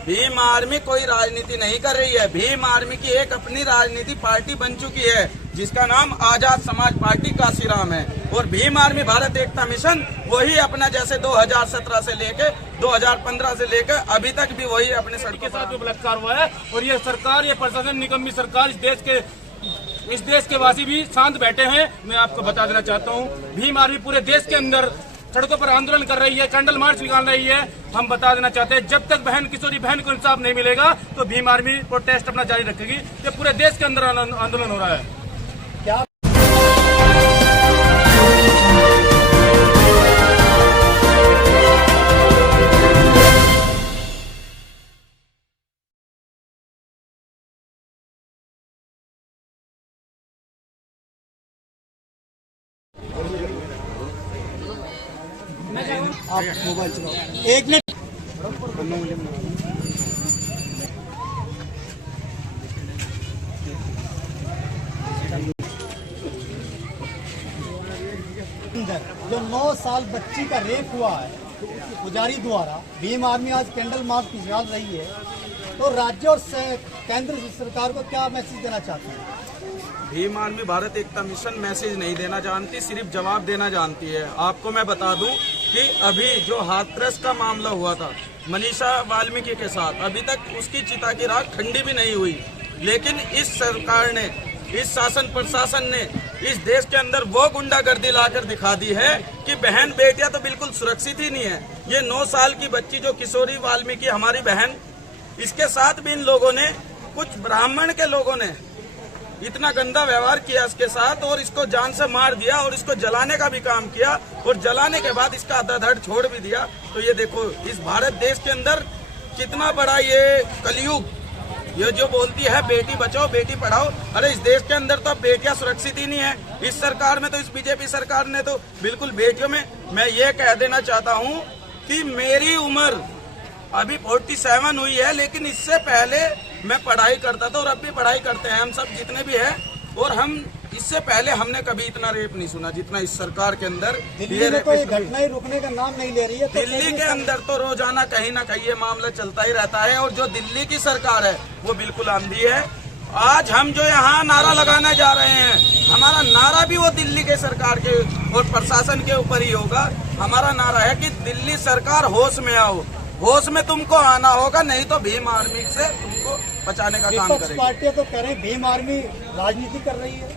Bhim army कोई राजनीति नहीं कर रही है। भीम आर्मी की एक अपनी राजनीति पार्टी बन चुकी है जिसका नाम आजाद समाज पार्टी काशीराम है। और भीम आर्मी भारत एकता मिशन वही अपना जैसे 2017 से लेके 2015 से लेकर अभी तक भी वही अपने सड़कों के साथ बलात्कार हुआ है। और ये सरकार, ये प्रशासन, निकम्मी सरकार, इस देश के वासी भी शांत बैठे हैं। मैं आपको बता देना चाहता हूँ, भीम आर्मी पूरे देश के अंदर सड़कों पर आंदोलन कर रही है, कैंडल मार्च निकाल रही है। हम बता देना चाहते हैं, जब तक बहन किशोरी बहन को इंसाफ नहीं मिलेगा तो भीम आर्मी प्रोटेस्ट अपना जारी रखेगी। ये पूरे देश के अंदर आंदोलन हो रहा है। क्या आप मोबाइल चलाओ, एक मिनट। जो 9 साल बच्ची का रेप हुआ है पुजारी द्वारा, भीम आर्मी आज कैंडल मार्च निकाल रही है, तो राज्य और केंद्र सरकार को क्या मैसेज देना चाहते हैं? भीम आर्मी भारत एकता मिशन मैसेज नहीं देना जानती, सिर्फ जवाब देना जानती है। आपको मैं बता दूं कि अभी जो हाथरस का मामला हुआ था मनीषा वाल्मीकि के साथ, अभी तक उसकी चिता की राख ठंडी भी नहीं हुई। लेकिन इस सरकार ने, इस शासन प्रशासन ने इस देश के अंदर वो गुंडागर्दी लाकर दिखा दी है कि बहन बेटियां तो बिल्कुल सुरक्षित ही नहीं है। ये 9 साल की बच्ची जो किशोरी वाल्मीकि हमारी बहन, इसके साथ भी इन लोगों ने, कुछ ब्राह्मण के लोगों ने इतना गंदा व्यवहार किया इसके साथ और इसको जान से मार दिया और इसको जलाने का भी काम किया और जलाने के बाद इसका धड़ छोड़ भी दिया। तो ये देखो, इस भारत देश के अंदर कितना बड़ा ये कलयुग, ये जो बोलती है बेटी बचाओ बेटी पढ़ाओ, अरे इस देश के अंदर तो अब बेटियां सुरक्षित ही नहीं है। इस सरकार में तो, इस बीजेपी सरकार ने तो बिल्कुल बेटियों में, मैं ये कह देना चाहता हूँ कि मेरी उम्र अभी 47 हुई है, लेकिन इससे पहले मैं पढ़ाई करता था और अब भी पढ़ाई करते हैं हम सब जितने भी हैं, और हम इससे पहले हमने कभी इतना रेप नहीं सुना जितना इस सरकार के अंदर। दिल्ली में तो ये घटनाएं रुकने का नाम नहीं ले रही है। तो दिल्ली के अंदर तो रोजाना कहीं ना कहीं ये मामला चलता ही रहता है और जो दिल्ली की सरकार है वो बिल्कुल आंधी है। आज हम जो यहाँ नारा लगाने जा रहे हैं, हमारा नारा भी वो दिल्ली के सरकार के और प्रशासन के ऊपर ही होगा। हमारा नारा है कि दिल्ली सरकार होश में आओ, होश में तुमको आना होगा, नहीं तो भीम आर्मी से तुमको बचाने का काम करेगी। पार्टियां तो कह रही हैं भीम आर्मी राजनीति कर रही है।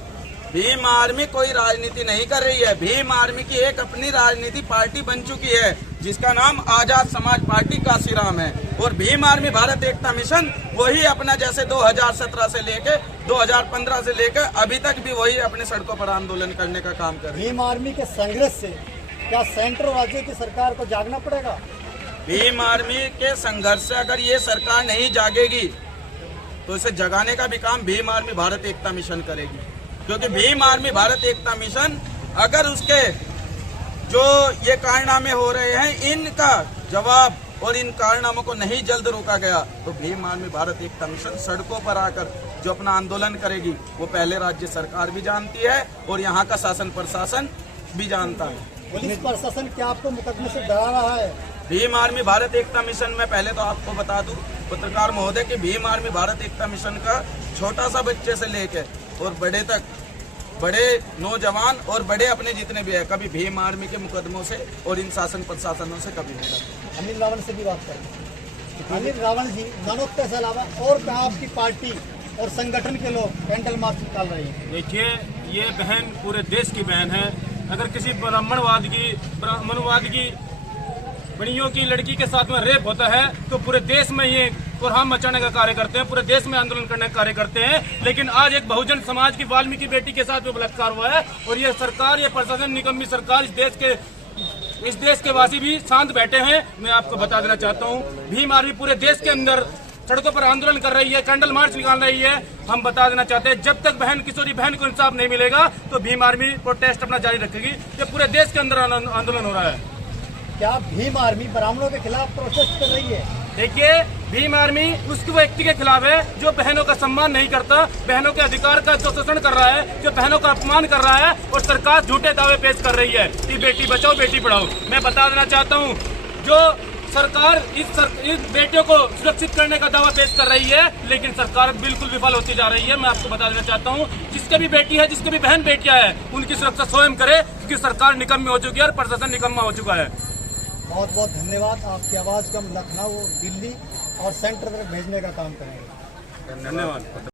भीम आर्मी कोई राजनीति नहीं कर रही है। भीम आर्मी की एक अपनी राजनीति पार्टी बन चुकी है जिसका नाम आजाद समाज पार्टी काशीराम है। और भीम आर्मी भारत एकता मिशन वही अपना जैसे 2017 से लेके 2015 से लेकर अभी तक भी वही अपने सड़कों पर आंदोलन करने का काम कर रही है। भीम आर्मी के संघर्ष से क्या सेंटर और राज्य की सरकार को जागना पड़ेगा? भीम आर्मी के संघर्ष से अगर ये सरकार नहीं जागेगी तो इसे जगाने का भी काम भीम आर्मी भारत एकता मिशन करेगी। क्योंकि भीम आर्मी भारत एकता मिशन, अगर उसके जो ये कारनामे हो रहे हैं इनका जवाब और इन कारनामों को नहीं जल्द रोका गया तो भीम आर्मी भारत एकता मिशन सड़कों पर आकर जो अपना आंदोलन करेगी वो पहले राज्य सरकार भी जानती है और यहाँ का शासन प्रशासन भी जानता है। पुलिस प्रशासन क्या आपको मुकदमे से डरा रहा है? भीम आर्मी भारत एकता मिशन में पहले तो आपको बता दूं पत्रकार महोदय कि भीम आर्मी भारत एकता मिशन का छोटा सा बच्चे से लेके और बड़े तक, बड़े नौजवान और बड़े अपने जितने भी है, कभी भीम आर्मी के मुकदमों से और इन शासन प्रशासनों से कभी नहीं डरते। अनिल रावण से भी बात करें। अनिल रावण जी, मानवता से अलावा और कहाँ आपकी पार्टी और संगठन के लोग कैंडल मार्च निकाल रहे हैं? देखिए, ये बहन पूरे देश की बहन है। अगर किसी ब्राह्मणवाद की बनियों की लड़की के साथ में रेप होता है तो पूरे देश में ये कोहराम मचाने का कार्य करते हैं, पूरे देश में आंदोलन करने का कार्य करते हैं। लेकिन आज एक बहुजन समाज की वाल्मीकि बेटी के साथ में बलात्कार हुआ है और ये सरकार, ये प्रशासन, निकम्मी सरकार, इस देश के वासी भी शांत बैठे हैं। मैं आपको बता देना चाहता हूँ, भीम आर्मी पूरे देश के अंदर सड़कों पर आंदोलन कर रही है, कैंडल मार्च निकाल रही है। हम बता देना चाहते हैं, जब तक बहन किशोरी बहन को इंसाफ नहीं मिलेगा तो भीम आर्मी प्रोटेस्ट अपना जारी रखेगी। ये पूरे देश के अंदर आंदोलन हो रहा है। क्या भीम आर्मी ब्राह्मणों के खिलाफ प्रोटेस्ट कर रही है? देखिए, भीम आर्मी उस व्यक्ति के खिलाफ है जो बहनों का सम्मान नहीं करता, बहनों के अधिकार का जो शोषण कर रहा है, जो बहनों का अपमान कर रहा है और सरकार झूठे दावे पेश कर रही है कि बेटी बचाओ बेटी पढ़ाओ। मैं बता देना चाहता हूँ, जो सरकार इस बेटियों को सुरक्षित करने का दावा पेश कर रही है, लेकिन सरकार बिल्कुल विफल होती जा रही है। मैं आपको बता देना चाहता हूँ, जिसके भी बेटी है, जिसके भी बहन बेटियां हैं, उनकी सुरक्षा स्वयं करे, क्योंकि सरकार निकम्मी हो चुकी है और प्रशासन निकम्मा हो चुका है। बहुत बहुत धन्यवाद। आपकी आवाज़ को हम लखनऊ, दिल्ली और सेंटर तक भेजने का काम करेंगे। धन्यवाद।